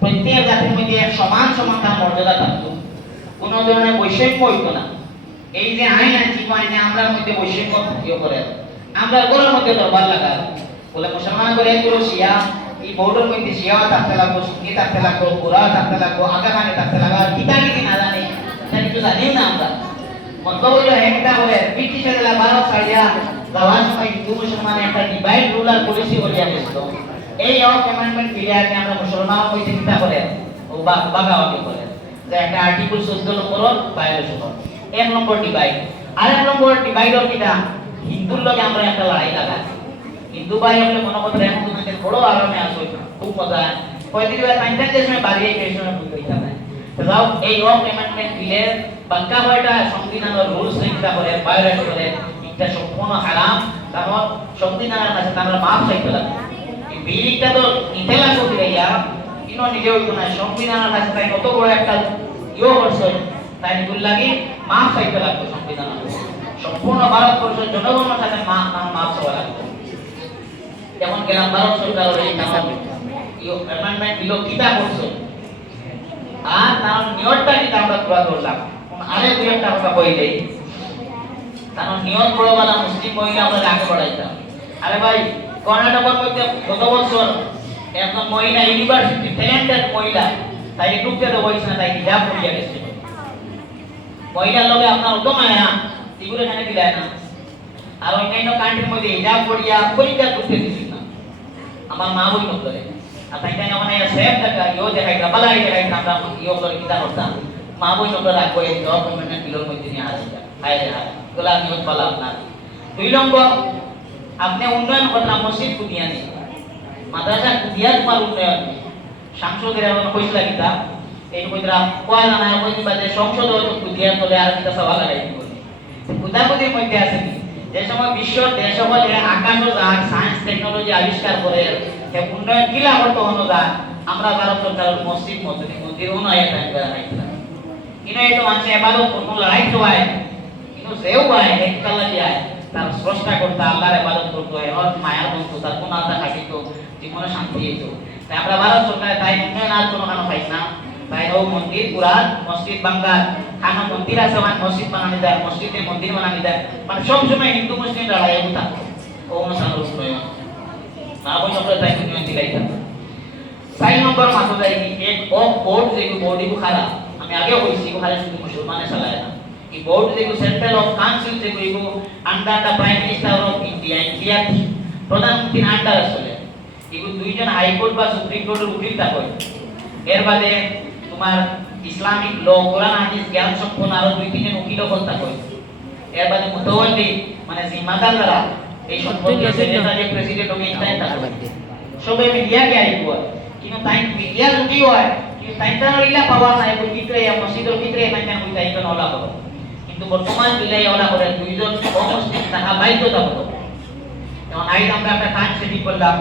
প্রত্যেক জাতির মধ্যে এক সমান সমান তার মর্যাদা থাকতো, কোনো ধরনের বৈষম্য হইতো না। এই যে আইন আনছি আইনে আমরা মধ্যে বৈষম্য ইয়ে করে, আমরা ঘরের মধ্যে দরবার লাগা বলে মুসলমান করে এগুলো শিয়া, এই বোর্ডের মধ্যে শিয়াও থাকতে লাগবো, সুন্নি থাকতে লাগবো, কোরআন থাকতে লাগবো, আগা খানে থাকতে লাগবো, আর কিতা কি না জানি এটা কিছু জানিও না আমরা। মতলব হইলো একটা বলে ব্রিটিশের ভারত সাইডা যাওয়ার সময় হিন্দু মুসলমানের একটা ডিভাইড রুল আর পলিসি বলিয়া গেছিল। এই অফ কমান্ডমেন্ট পিরিয়ডে আমরা মুসলমান হইতে চিন্তা করে ও বাগাওয়াতি করে যে একটা আর্টিকেল 14 নম্বর ভায়োলেশন করে। এক নম্বর ডিভাইড, আর এক নম্বর ডিভাইডর কিটা হিন্দুর লগে আমরা একটা লড়াই লাগাই। হিন্দু ভাই হলে মনে কথা এখন তোমাদের বড় আরামে আসো, খুব মজা হয়। কয়দিন ধরে সাইন্সের সময় বাড়িয়ে গেছিলাম বুঝতে না। যাও এই অফ কমান্ডমেন্ট বিলের বাক্কা বয়টা সংবিধানের রুলস রেখা করে ভায়োলেট করে, এটা সম্পূর্ণ হারাম। কারণ সংবিধানের কাছে তারা মাপ চাইতে লাগে। এই বিলটা তো নিতে লাগবে ফিরাইয়া, কিন্তু নিজে হইতো না। সংবিধানের কাছে তাই কত বড় একটা ইয়ে করছে, তাই নিগুল লাগি মাপ চাইতে লাগবে। সংবিধান সম্পূর্ণ ভারতবর্ষের জনগণের কাছে মাপ চাওয়া লাগবে। যেমন গেলাম ভারত সরকারের এই অ্যামেন্ডমেন্ট বিল কিতা করছে আর তার নিয়তটা কিতা আমরা পুরা করলাম। আরে দুই একটা কথা কই দেই, কারণ নিয়ত বড়বালা মুসলিম মহিলা আমরা আগে বাড়াইতাম। আরে ভাই কর্ণাটকের মধ্যে গত বছর একজন মহিলা ইউনিভার্সিটি ট্যালেন্টেড মহিলা, তাই ঢুকতে তো বলছে না, তাই হিজাব পরিয়া গেছিল। মহিলার লগে আপনার অত মায়া এগুলো এখানে দিলায় না। আর অন্যান্য কান্ট্রির মধ্যে হিজাব পরিয়া পরীক্ষা ঢুকতে দিছিল না আমার মা বই করে। আর তাই তাই মানে সেফ থাকা ইও দেখাইতা বালাই দেখাইতা আমরা ইও করে কিতা করতাম মা বই নকল রাখবো। এই গভর্নমেন্টের বিলোর মধ্যে নিয়ে আসা হায় রে গোলা নিয়ত পালা আপনার। দুই নম্বর আপনি উন্নয়ন করলাম মসজিদ কুদিয়া নেই, মাদ্রাসা কুদিয়া তোমার উন্নয়ন সংসদের এখন কইসলা কিতা এই কইরা কোয়া না কই বাদে সংসদ হয়তো কুদিয়া তোলে আর কিতা সওয়াল লাগাই দিব। কুদাকুদির মধ্যে আছে কি যে সময় বিশ্ব দেশ হল আকাশ ও জাহাজ সায়েন্স টেকনোলজি আবিষ্কার করে সে উন্নয়ন কিলা করতে হনো যা আমরা ভারত সরকারের মসজিদ মন্দির উন্নয়ন টাইম করে রাখছিলাম। কিন্তু এই তো মানুষ এবারও কোনো লড়াই তো হয়, কিন্তু যেও হয় এক কালা যায় তার স্রষ্টা করতে আল্লাহর ইবাদত করতে হয়, ওর মায়ার বন্ধু তার কোন আল্লাহ থাকিত জীবনে শান্তি হইত। তাই আমরা ভারত সরকার তাই উন্নয়ন আর কোনো কারণ পাইছ না। তাই ও মন্দির পুরান মসজিদ বাঙ্গাল খানো মন্দির আছে ওখানে মসজিদ বানানি যায়, মসজিদে মন্দির বানানি যায়, মানে সবসময় হিন্দু মুসলিম লড়াই হতো ও অনুসার উন্নয়ন না বই সকলে তাই উন্নয়ন দিলাই থাকে। 4 নম্বর মাত্র যাই এক অফ বোর্ড যেগুলো বোর্ড এগুলো খারাপ আমি আগেও বলছি এগুলো খারাপ শুধু মুসলমানে চালায় না। এই বোর্ড যেগুলো সেন্ট্রাল অফ কাউন্সিল যেগুলো under the prime minister of India, ইন্ডিয়ার প্রধানমন্ত্রীর আন্ডার চলে। এগুলো দুইজন হাইকোর্ট বা সুপ্রিম কোর্টের উকিল থাকে। এর বাদে তোমার ইসলামিক ল কোরআন হাদিস জ্ঞান সম্পন্ন আরো 2-3 উকিলও করতে হয়। এর বাদে মুতাওয়াল্লি মানে জিম্মাদার যারা এই সম্পর্কে সেক্রেটারি প্রেসিডেন্ট ওকে ইনটাইন থাকবে সবে মিডিয়াকে আইব। কিন্তু তাই মিডিয়া যদি হয় কিন্তু তাইটা রইলা পাওয়া নাই ওই ভিতরে মসজিদের ভিতরে মানে ওই তাইটা নলা হবে। কিন্তু বর্তমান বিলাই ওলা করে দুইজন অমুসলিম তাহা বাইতো যাব। যেমন আইজ আমরা একটা টাইম সেটিং করলাম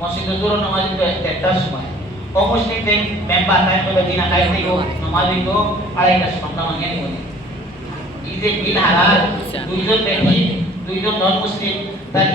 মসজিদে জোর নামাজ একটার সময় অমুসলিম মেম্বার তাই বলে দিনা খাইতে গো নামাজ গো 2:30টার সময় মানিয়ে নিব। এই যে বিল হারাল দুইজন ব্যক্তি দুইজন নন মুসলিম তার